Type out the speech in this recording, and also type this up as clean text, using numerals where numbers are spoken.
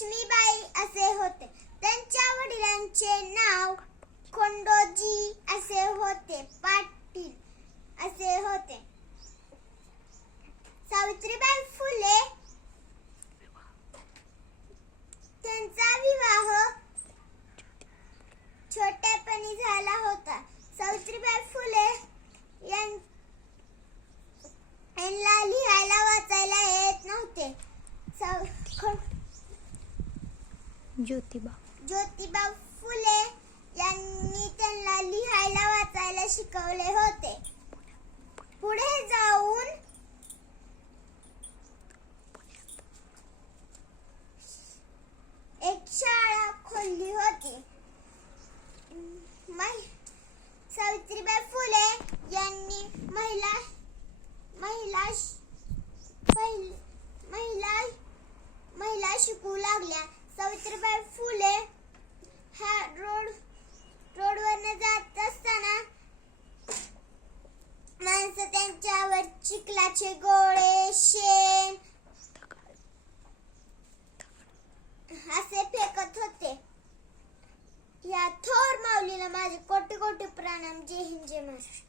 लक्ष्मीबाई असे होते. त्यांच्या वडिलांचे नाव खंडोजी असे होते. पाटील असे होते. सावित्रीबाई फुले त्यांचा विवाह छोट्यापणी झाला होता. सावित्रीबाई फुले यांना लिहायला वाचायला येत नव्हते. ज्योतिबा फुले यांनी त्यांना लिहायला वाचायला शिकवले होते. पुढे जाऊन एक शाळा खोलली होती. सावित्रीबाई फुले यांनी महिला शिकू लागल्या. सावित्रीबाई फुले ह्या रोडवरनं जात असताना माणसं त्यांच्यावर चिखलाचे गोळे, शेण असे फेकत होते. या थोर माऊलीला माझे कोटी कोटी प्रणाम. जय हिंद, जय महाराष्ट्र.